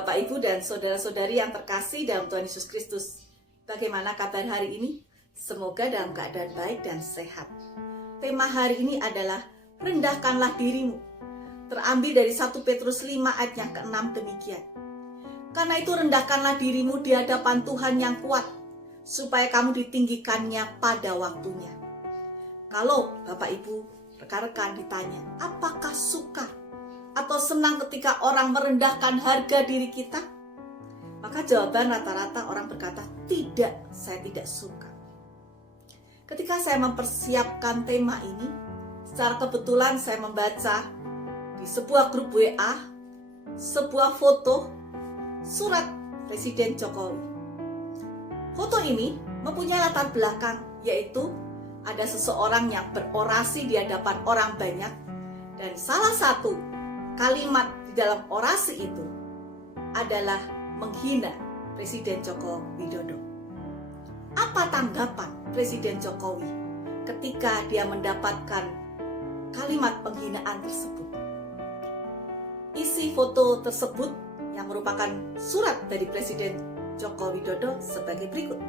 Bapak, Ibu, dan saudara-saudari yang terkasih dalam Tuhan Yesus Kristus. Bagaimana kabar hari ini? Semoga dalam keadaan baik dan sehat. Tema hari ini adalah rendahkanlah dirimu. Terambil dari 1 Petrus 5 ayat yang ke-6 demikian. Karena itu rendahkanlah dirimu di hadapan Tuhan yang kuat, supaya kamu ditinggikannya pada waktunya. Kalau Bapak, Ibu, rekan-rekan ditanya, apakah suka atau senang ketika orang merendahkan harga diri kita? Maka jawaban rata-rata orang berkata, tidak, saya tidak suka. Ketika saya mempersiapkan tema ini, secara kebetulan saya membaca di sebuah grup WA, sebuah foto surat Presiden Jokowi. Foto ini mempunyai latar belakang, yaitu ada seseorang yang berorasi di hadapan orang banyak, dan salah satu kalimat di dalam orasi itu adalah menghina Presiden Joko Widodo. Apa tanggapan Presiden Jokowi ketika dia mendapatkan kalimat penghinaan tersebut? Isi foto tersebut yang merupakan surat dari Presiden Joko Widodo sebagai berikut.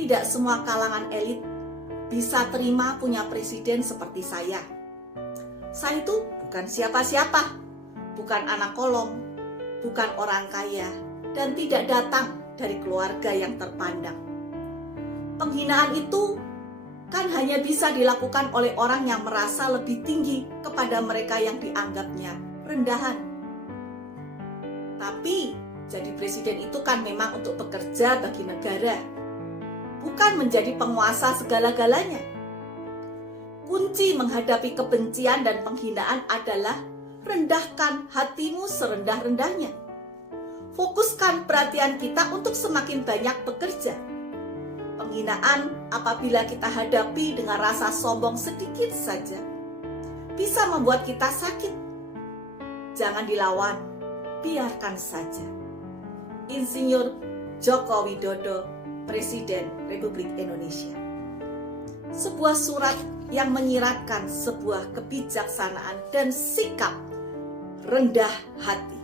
Tidak semua kalangan elit bisa terima punya presiden seperti saya. Saya itu bukan siapa-siapa, bukan anak kolong, bukan orang kaya, dan tidak datang dari keluarga yang terpandang. Penghinaan itu kan hanya bisa dilakukan oleh orang yang merasa lebih tinggi kepada mereka yang dianggapnya rendahan. Tapi jadi presiden itu kan memang untuk bekerja bagi negara, bukan menjadi penguasa segala-galanya. Kunci menghadapi kebencian dan penghinaan adalah rendahkan hatimu serendah-rendahnya. Fokuskan perhatian kita untuk semakin banyak bekerja. Penghinaan apabila kita hadapi dengan rasa sombong sedikit saja bisa membuat kita sakit. Jangan dilawan, biarkan saja. Insinyur Joko Widodo, Presiden Republik Indonesia. Sebuah surat yang menyiratkan sebuah kebijaksanaan dan sikap rendah hati.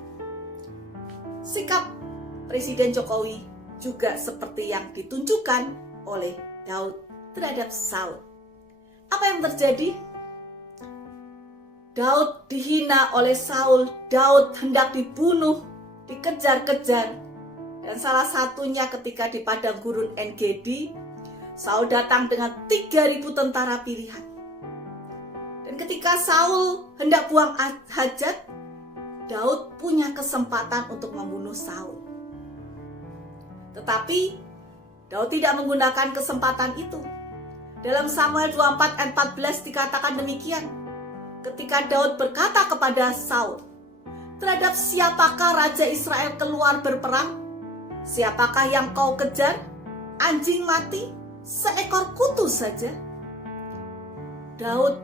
Sikap Presiden Jokowi juga seperti yang ditunjukkan oleh Daud terhadap Saul. Apa yang terjadi? Daud dihina oleh Saul, Daud hendak dibunuh, dikejar-kejar, dan salah satunya ketika di padang gurun En-Gedi, Saul datang dengan 3.000 tentara pilihan. Dan ketika Saul hendak buang hajat, Daud punya kesempatan untuk membunuh Saul. Tetapi Daud tidak menggunakan kesempatan itu. Dalam Samuel 24 ayat 14 dikatakan demikian. Ketika Daud berkata kepada Saul, terhadap siapakah Raja Israel keluar berperang? Siapakah yang kau kejar? Anjing mati? Seekor kutu saja. Daud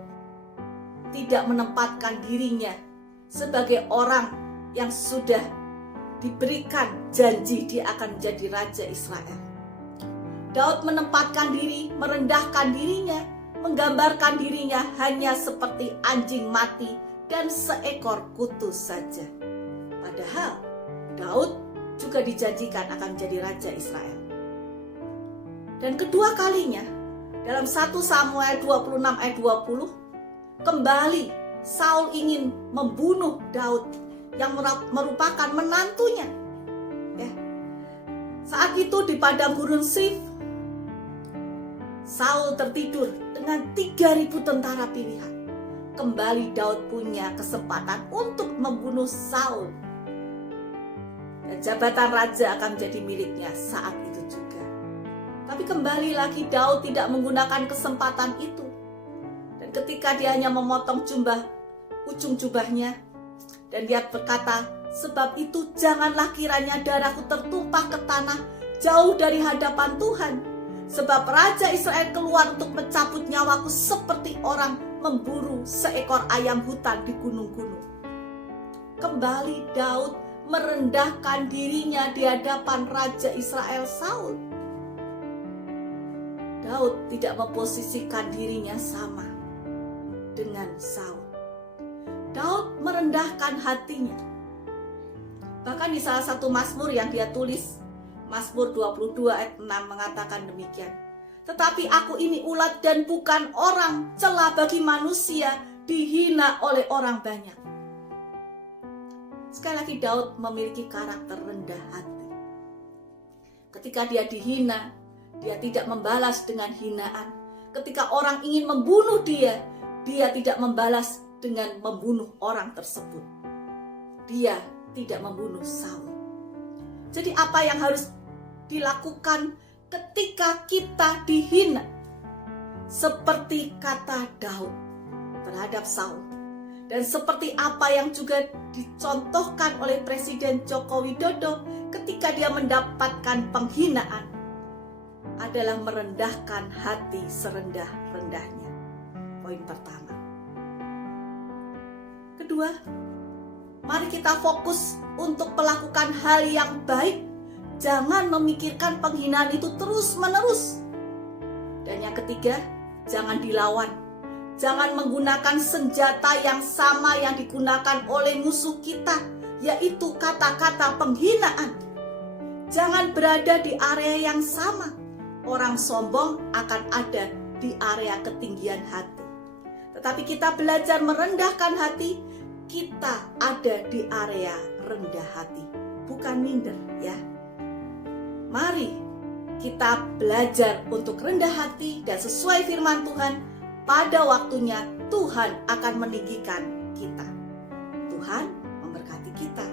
tidak menempatkan dirinya sebagai orang yang sudah diberikan janji dia akan menjadi Raja Israel. Daud menempatkan diri, merendahkan dirinya, menggambarkan dirinya hanya seperti anjing mati dan seekor kutu saja. Padahal Daud juga dijanjikan akan menjadi Raja Israel. Dan kedua kalinya, dalam 1 Samuel 26 ayat 20, kembali Saul ingin membunuh Daud yang merupakan menantunya. Ya. Saat itu di padang gurun Sif, Saul tertidur dengan 3.000 tentara pilihan. Kembali Daud punya kesempatan untuk membunuh Saul. Dan jabatan raja akan menjadi miliknya saat itu juga. Tapi kembali lagi Daud tidak menggunakan kesempatan itu. Dan ketika dia hanya memotong ujung jubahnya, dan dia berkata, sebab itu janganlah kiranya darahku tertumpah ke tanah jauh dari hadapan Tuhan. Sebab Raja Israel keluar untuk mencabut nyawaku seperti orang memburu seekor ayam hutan di gunung-gunung. Kembali Daud merendahkan dirinya di hadapan Raja Israel Saul. Daud tidak memposisikan dirinya sama dengan Saul. Daud merendahkan hatinya. Bahkan di salah satu Mazmur yang dia tulis, Mazmur 22 ayat 6 mengatakan demikian. Tetapi aku ini ulat dan bukan orang, celah bagi manusia, dihina oleh orang banyak. Sekali lagi Daud memiliki karakter rendah hati. Ketika dia dihina, dia tidak membalas dengan hinaan. Ketika orang ingin membunuh dia tidak membalas dengan membunuh orang tersebut. Dia tidak membunuh Saul. Jadi apa yang harus dilakukan ketika kita dihina? Seperti kata Daud terhadap Saul. Dan seperti apa yang juga dicontohkan oleh Presiden Joko Widodo ketika dia mendapatkan penghinaan, adalah merendahkan hati serendah-rendahnya. Poin pertama. Kedua, mari kita fokus untuk melakukan hal yang baik. Jangan memikirkan penghinaan itu terus-menerus. Dan yang ketiga, jangan dilawan. Jangan menggunakan senjata yang sama yang digunakan oleh musuh kita, yaitu kata-kata penghinaan. Jangan berada di area yang sama. Orang sombong akan ada di area ketinggian hati. Tetapi kita belajar merendahkan hati, kita ada di area rendah hati, bukan minder ya. Mari kita belajar untuk rendah hati dan sesuai firman Tuhan, pada waktunya Tuhan akan meninggikan kita. Tuhan memberkati kita.